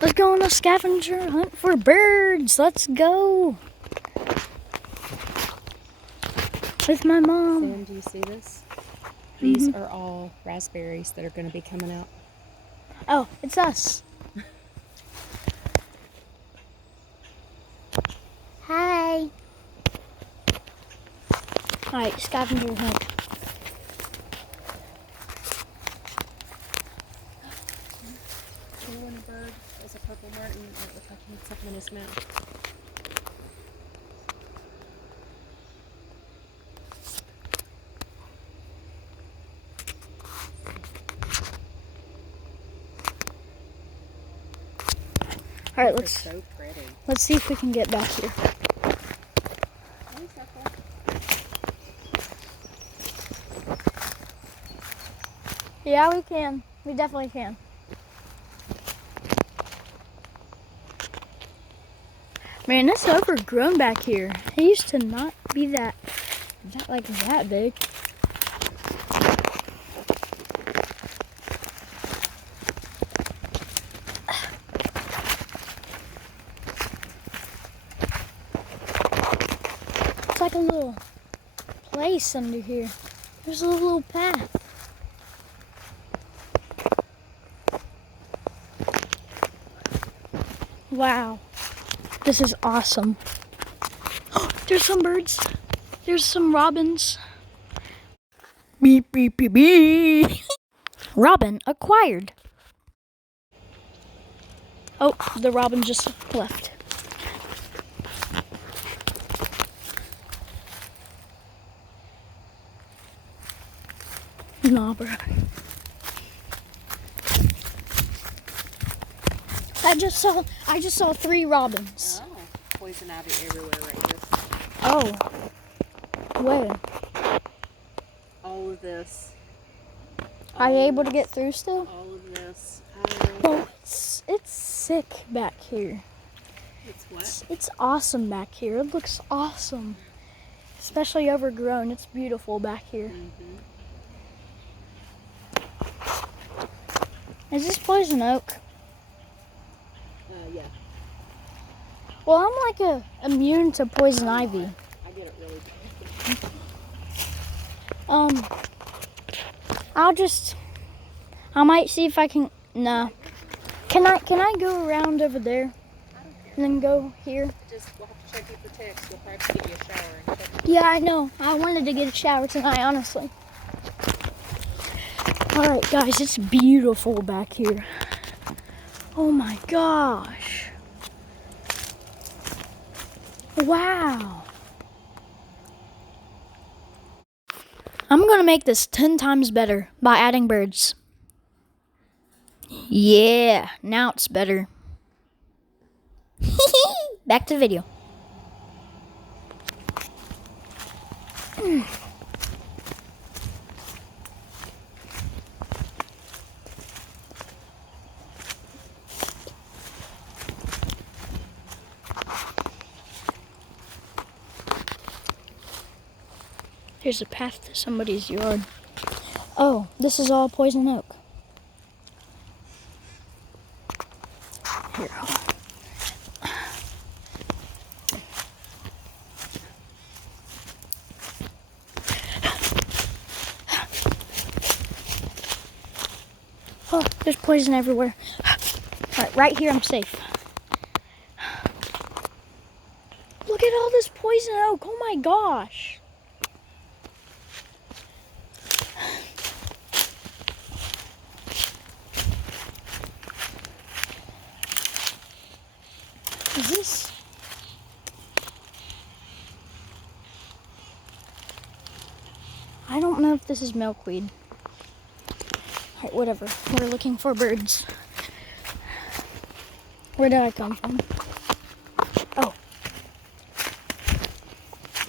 Let's go on a scavenger hunt for birds. Let's go. With my mom. Sam, do you see this? These are all raspberries that are going to be coming out. Oh, it's us. Hi. Alright, scavenger hunt. Killing a bird. There's a purple martin. It looks like he had something in his mouth. Alright, They're so pretty. let's see if we can get back here. Yeah, we can. We definitely can. Man, it's overgrown back here. It used to not be that big. It's like a little place under here. There's a little path. Wow, this is awesome. There's some birds. There's some robins. Beep, beep, beep, beep. Robin acquired. Oh, the robin just left. Nah, bro. I just saw 3 robins. Oh, poison ivy everywhere right here. Oh. Where? All of this. Are you able to get through still? All of this. Oh, it's sick back here. It's what? It's awesome back here. It looks awesome. Especially overgrown. It's beautiful back here. Is this poison oak? Yeah. Well, I'm like immune to poison ivy. I get it really bad. I might see if I can. No. Can I go around over there and then go here? Just we'll have to check you for ticks. We'll probably give you a shower and check. Yeah, I know. I wanted to get a shower tonight, honestly. Alright, guys, it's beautiful back here. Oh my gosh. Wow. I'm going to make this 10 times better by adding birds. Yeah, now it's better. Back to video. Here's a path to somebody's yard. Oh, this is all poison oak. Here. Oh, there's poison everywhere. Alright, right here I'm safe. Look at all this poison oak. Oh my gosh. Is this? I don't know if this is milkweed. Alright, whatever. We're looking for birds. Where did I come from? Oh.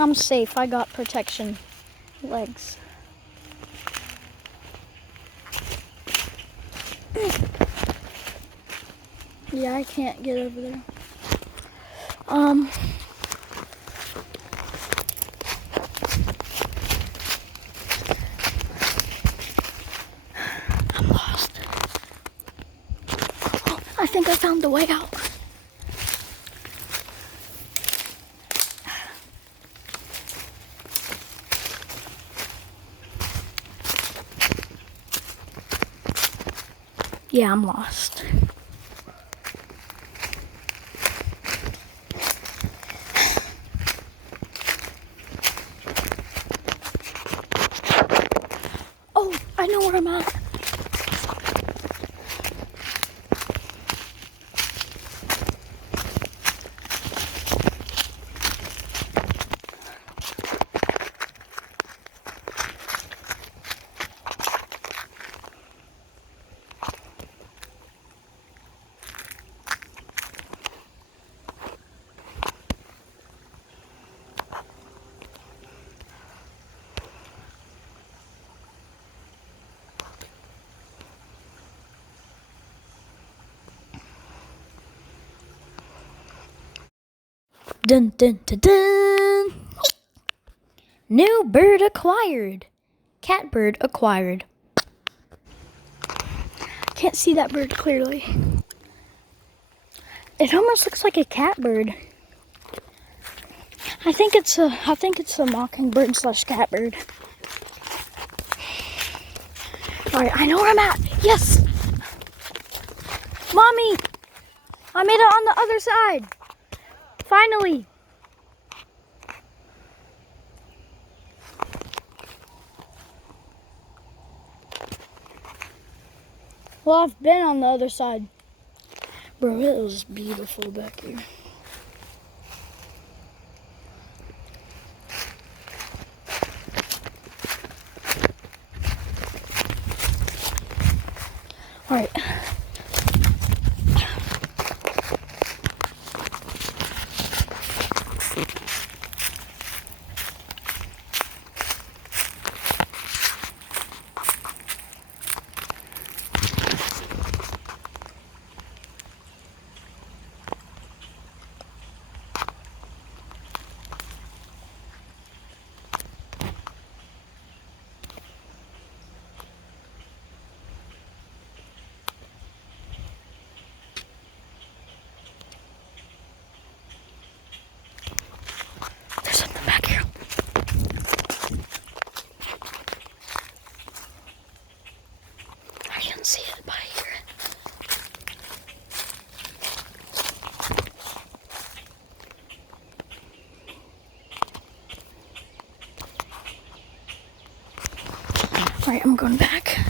I'm safe. I got protection legs. Yeah, I can't get over there. I'm lost. Oh, I think I found the way out. Yeah, I'm lost. Oh, I know where I'm at. Dun dun dun dun. New bird acquired. Catbird acquired. Can't see that bird clearly. It almost looks like a catbird. I think it's a mockingbird slash catbird. Alright, I know where I'm at. Yes! Mommy! I made it on the other side. Finally. Well, I've been on the other side. Bro, it was beautiful back here. Alright. There's something back here. I can see it, but I hear it. Alright, I'm going back.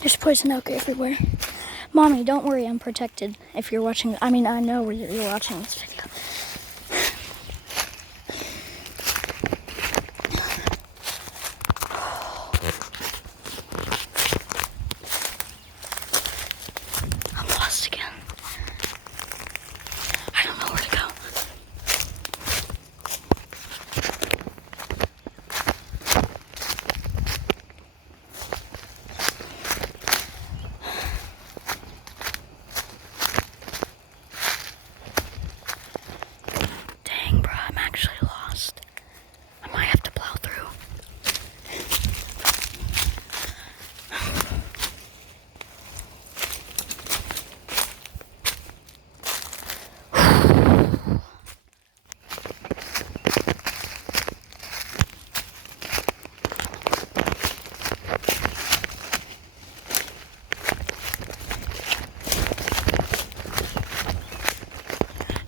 There's poison oak everywhere. Mommy, don't worry, I'm protected. If you're watching, I know you're watching this video. I'm lost again. I don't know where to go. Dang, bro, I'm actually lost. I might have to plow through.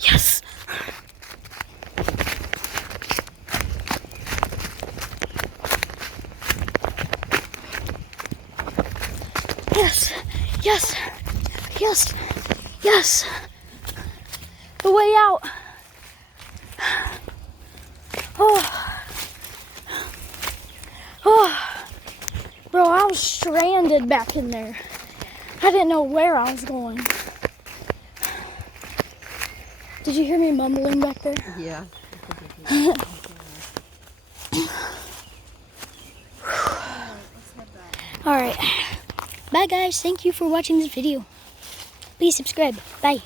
Yes! Yes! Yes! Yes! Yes. The way out. Oh. Oh. Bro, I was stranded back in there. I didn't know where I was going. Did you hear me mumbling back there? Yeah. Alright. Bye guys. Thank you for watching this video. Please subscribe. Bye.